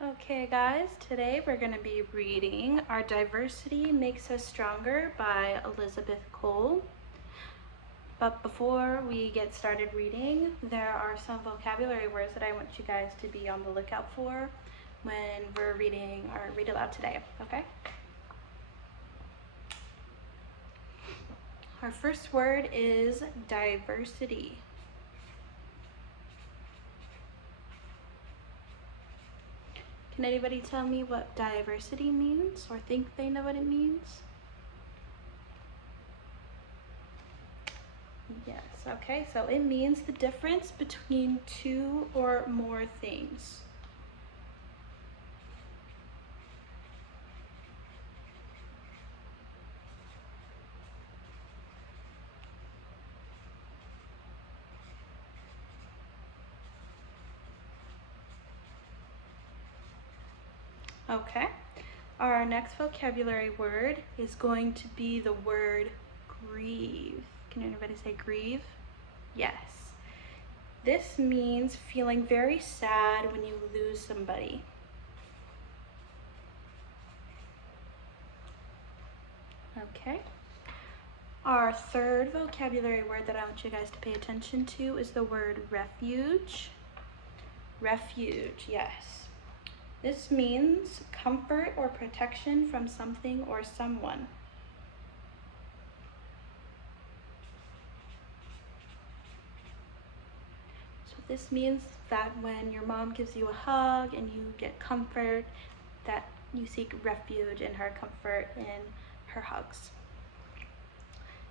Okay guys, today we're going to be reading Our Diversity Makes Us Stronger by Elizabeth Cole. But before we get started reading, there are some vocabulary words that I want you guys to be on the lookout for when we're reading our Read Aloud today, okay? Our first word is diversity. Can anybody tell me what diversity means or think they know what it means? Yes, okay, so it means the difference between two or more things. Okay, our next vocabulary word is going to be the word grieve. Can anybody say grieve? Yes. This means feeling very sad when you lose somebody. Okay. Our third vocabulary word that I want you guys to pay attention to is the word refuge. Refuge, yes. This means comfort or protection from something or someone. So this means that when your mom gives you a hug and you get comfort, that you seek refuge in her comfort in her hugs.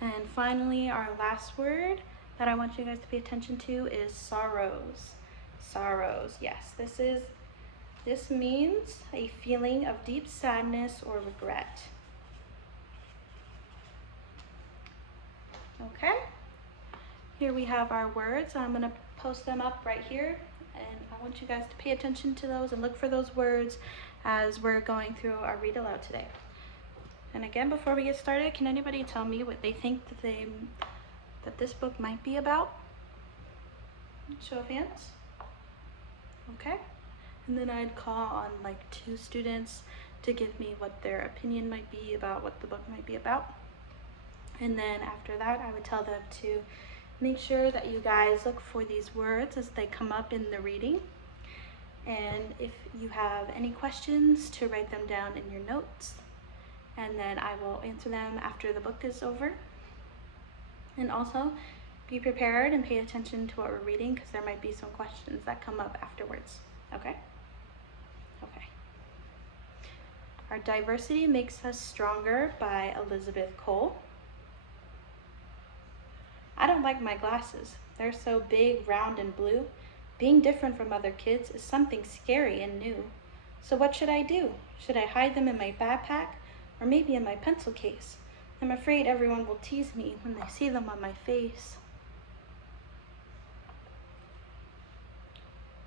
And finally, our last word that I want you guys to pay attention to is sorrows. Sorrows, yes. This means a feeling of deep sadness or regret. Okay, here we have our words. I'm going to post them up right here, and I want you guys to pay attention to those and look for those words as we're going through our Read Aloud today. And again, before we get started, can anybody tell me what they think that this book might be about? Show of hands. Okay. And then I'd call on like 2 students to give me what their opinion might be about what the book might be about. And then after that, I would tell them to make sure that you guys look for these words as they come up in the reading. And if you have any questions, to write them down in your notes. And then I will answer them after the book is over. And also, be prepared and pay attention to what we're reading because there might be some questions that come up afterwards. Okay? Okay. Our Diversity Makes Us Stronger by Elizabeth Cole. I don't like my glasses. They're so big, round, and blue. Being different from other kids is something scary and new. So what should I do? Should I hide them in my backpack or maybe in my pencil case? I'm afraid everyone will tease me when they see them on my face.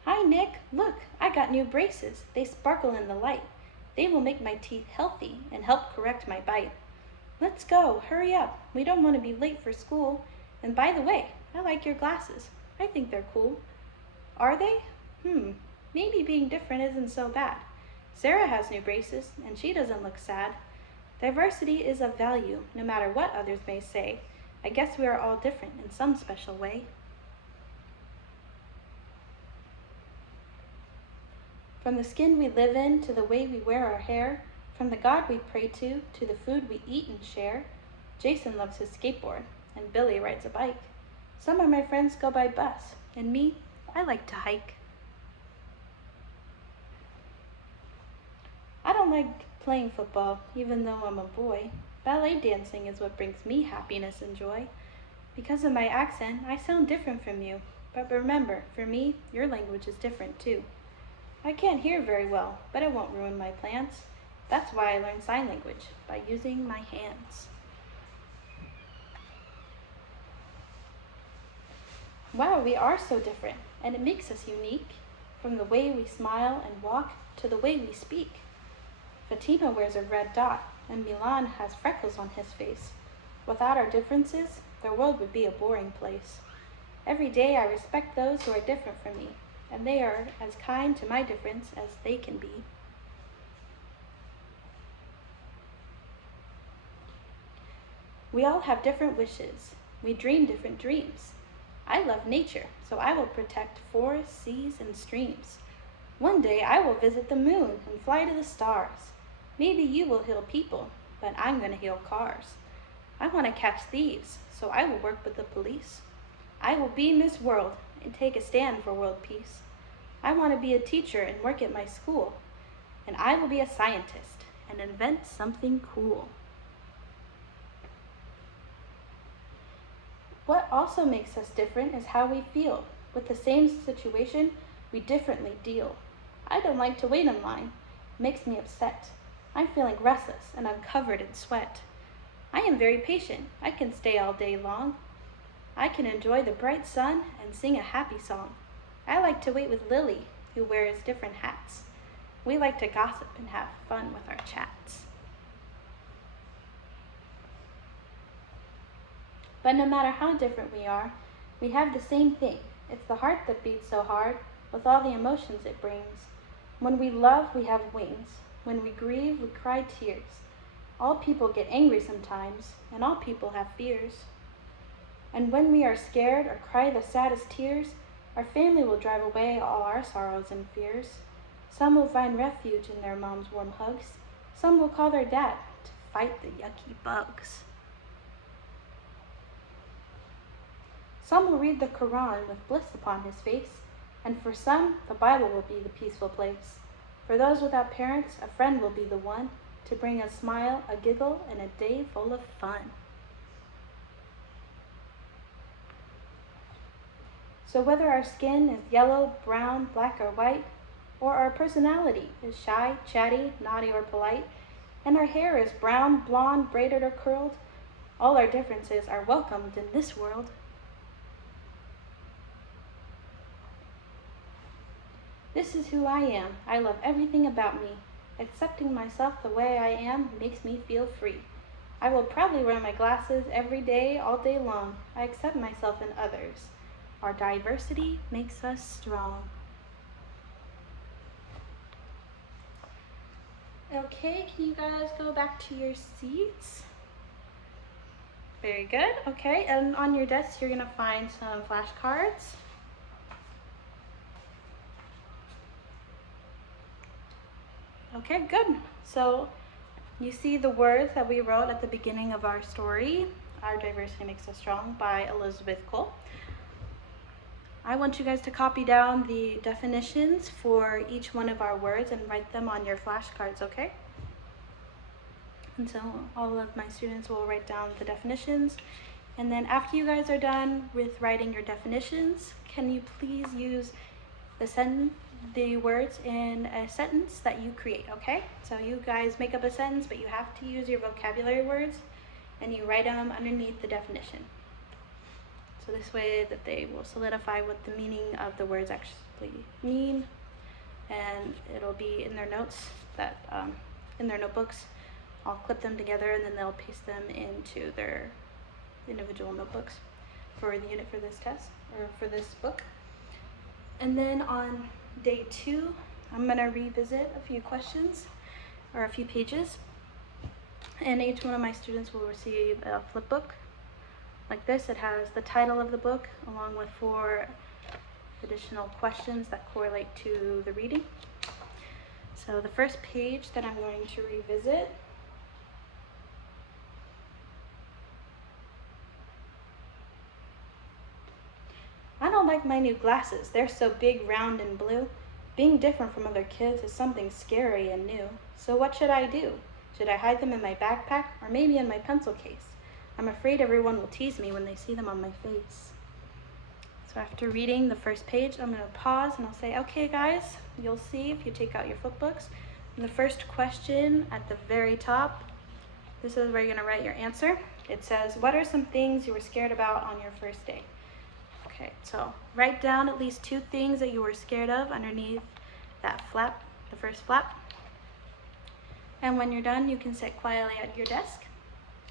Hi, Nick. Look, I got new braces. They sparkle in the light. They will make my teeth healthy and help correct my bite. Let's go. Hurry up. We don't want to be late for school. And by the way, I like your glasses. I think they're cool. Are they? Maybe being different isn't so bad. Sarah has new braces, and she doesn't look sad. Diversity is of value, no matter what others may say. I guess we are all different in some special way. From the skin we live in to the way we wear our hair, from the God we pray to the food we eat and share. Jason loves his skateboard, and Billy rides a bike. Some of my friends go by bus, and me, I like to hike. I don't like playing football, even though I'm a boy. Ballet dancing is what brings me happiness and joy. Because of my accent, I sound different from you. But remember, for me, your language is different too. I can't hear very well, but it won't ruin my plans. That's why I learned sign language, by using my hands. Wow, we are so different, and it makes us unique. From the way we smile and walk to the way we speak. Fatima wears a red dot, and Milan has freckles on his face. Without our differences, the world would be a boring place. Every day I respect those who are different from me. and they are as kind to my difference as they can be. We all have different wishes. We dream different dreams. I love nature, so I will protect forests, seas, and streams. One day I will visit the moon and fly to the stars. Maybe you will heal people, but I'm going to heal cars. I want to catch thieves, so I will work with the police. I will be Miss World and take a stand for world peace. I want to be a teacher and work at my school. And I will be a scientist and invent something cool. What also makes us different is how we feel. With the same situation, we differently deal. I don't like to wait in line. It makes me upset. I'm feeling restless and I'm covered in sweat. I am very patient. I can stay all day long. I can enjoy the bright sun and sing a happy song. I like to wait with Lily, who wears different hats. We like to gossip and have fun with our chats. But no matter how different we have the same thing. It's the heart that beats so hard with all the emotions it brings. When we love, we have wings. When we grieve, we cry tears. All people get angry sometimes, and all people have fears. And when we are scared or cry the saddest tears, our family will drive away all our sorrows and fears. Some will find refuge in their mom's warm hugs. Some will call their dad to fight the yucky bugs. Some will read the Quran with bliss upon his face, and for some, the Bible will be the peaceful place. For those without parents, a friend will be the one to bring a smile, a giggle, and a day full of fun. So whether our skin is yellow, brown, black, or white, or our personality is shy, chatty, naughty, or polite, and our hair is brown, blonde, braided, or curled, all our differences are welcomed in this world. This is who I am. I love everything about me. Accepting myself the way I am makes me feel free. I will proudly wear my glasses every day, all day long. I accept myself and others. Our diversity makes us strong. Okay, can you guys go back to your seats? Very good. Okay, and on your desk you're gonna find some flashcards. Okay, good. So you see the words that we wrote at the beginning of our story, Our Diversity Makes Us Strong by Elizabeth Cole. I want you guys to copy down the definitions for each one of our words and write them on your flashcards, okay? And so all of my students will write down the definitions. And then after you guys are done with writing your definitions, can you please use the words in a sentence that you create, okay? So you guys make up a sentence, but you have to use your vocabulary words and you write them underneath the definition. So this way that they will solidify what the meaning of the words actually mean, and it'll be in their notes that, in their notebooks. I'll clip them together and then they'll paste them into their individual notebooks for the unit for this test, or for this book. And then on day 2, I'm gonna revisit a few questions or a few pages, and each one of my students will receive a flip book like this. It has the title of the book along with 4 additional questions that correlate to the reading. So the first page that I'm going to revisit I don't like my new glasses. They're so big, round, and blue. Being different from other kids is something scary and new. So what should I do? Should I hide them in my backpack or maybe in my pencil case? I'm afraid everyone will tease me when they see them on my face. So after reading the first page, I'm going to pause and I'll say, okay guys, you'll see if you take out your flip books. And the first question at the very top, this is where you're going to write your answer. It says, what are some things you were scared about on your first day? Okay, so write down at least 2 things that you were scared of underneath that flap, the first flap. And when you're done, you can sit quietly at your desk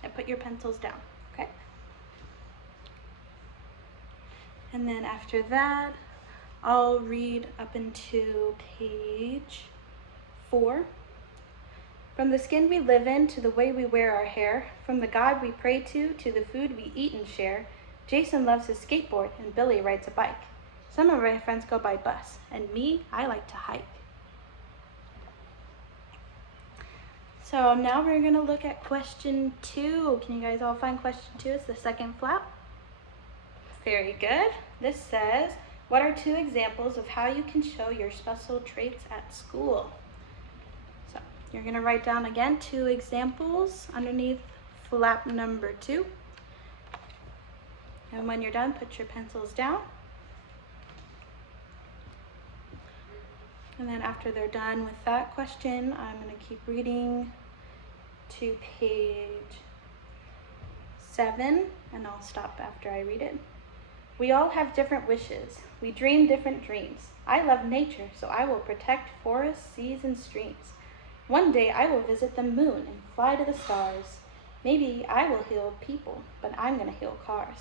and put your pencils down, okay? And then after that, I'll read up into page 4. From the skin we live in to the way we wear our hair, from the God we pray to the food we eat and share, Jason loves his skateboard and Billy rides a bike. Some of my friends go by bus, and me, I like to hike. So now we're going to look at question 2. Can you guys all find question 2? It's the second flap. Very good. This says, what are 2 examples of how you can show your special traits at school? So you're going to write down again 2 examples underneath flap number 2. And when you're done, put your pencils down. And then after they're done with that question, I'm going to keep reading to page 7, and I'll stop after I read it. We all have different wishes. We dream different dreams. I love nature, so I will protect forests, seas, and streams. One day I will visit the moon and fly to the stars. Maybe I will heal people, but I'm going to heal cars.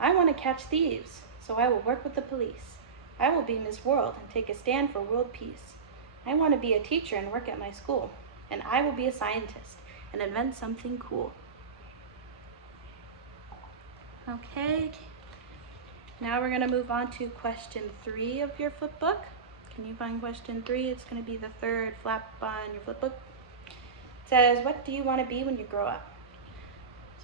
I want to catch thieves, so I will work with the police. I will be Miss World and take a stand for world peace. I want to be a teacher and work at my school. And I will be a scientist and invent something cool. Okay, now we're going to move on to question 3 of your flip book. Can you find question 3? It's going to be the third flap on your flip book. It says, what do you want to be when you grow up?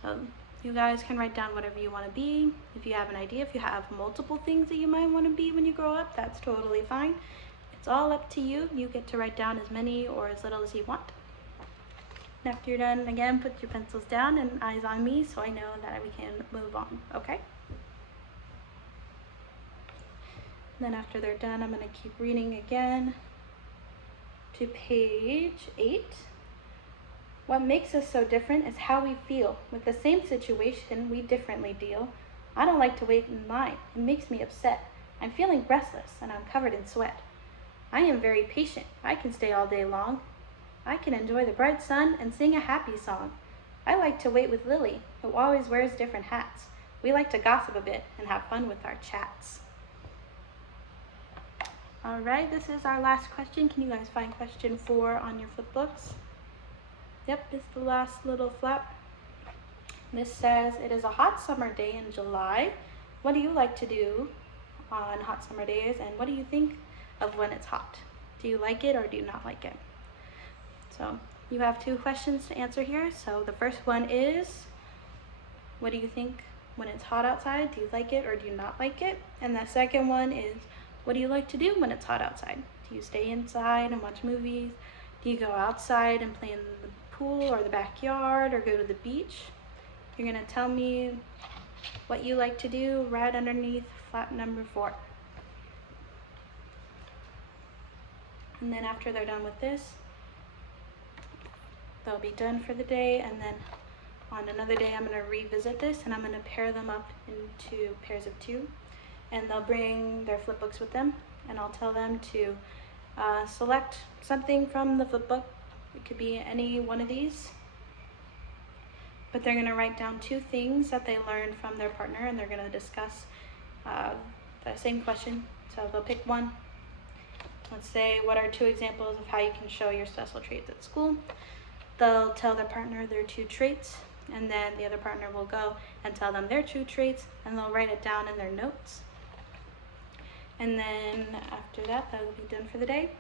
So you guys can write down whatever you want to be. If you have an idea, if you have multiple things that you might want to be when you grow up, that's totally fine. It's all up to you. You get to write down as many or as little as you want. And after you're done, again, put your pencils down and eyes on me so I know that we can move on, okay? Then after they're done, I'm going to keep reading again to page 8. What makes us so different is how we feel. With the same situation, we differently deal. I don't like to wait in line. It makes me upset. I'm feeling restless and I'm covered in sweat. I am very patient. I can stay all day long. I can enjoy the bright sun and sing a happy song. I like to wait with Lily, who always wears different hats. We like to gossip a bit and have fun with our chats. All right, this is our last question. Can you guys find question 4 on your flip books? Yep, it's the last little flap. This says, it is a hot summer day in July. What do you like to do on hot summer days, and what do you think of when it's hot? Do you like it or do you not like it? So you have 2 questions to answer here. So the first one is, what do you think when it's hot outside? Do you like it or do you not like it? And the second one is, what do you like to do when it's hot outside? Do you stay inside and watch movies? Do you go outside and play in the pool or the backyard or go to the beach? You're going to tell me what you like to do right underneath flap number 4. And then after they're done with this, they'll be done for the day, and then on another day I'm going to revisit this and I'm going to pair them up into pairs of 2, and they'll bring their flip books with them, and I'll tell them to select something from the flip book. It could be any one of these, but they're going to write down 2 things that they learned from their partner, and they're going to discuss the same question. So they'll pick one. Let's say, what are 2 examples of how you can show your special traits at school? They'll tell their partner their 2 traits, and then the other partner will go and tell them their 2 traits, and they'll write it down in their notes. And then after that, that will be done for the day.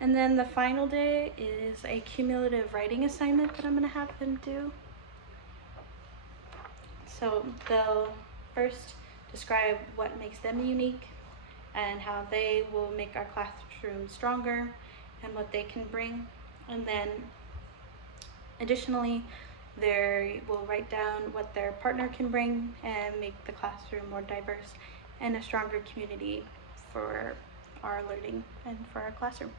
And then the final day is a cumulative writing assignment that I'm going to have them do. So they'll first describe what makes them unique and how they will make our classroom stronger and what they can bring. And then additionally, they will write down what their partner can bring and make the classroom more diverse and a stronger community for our learning and for our classroom.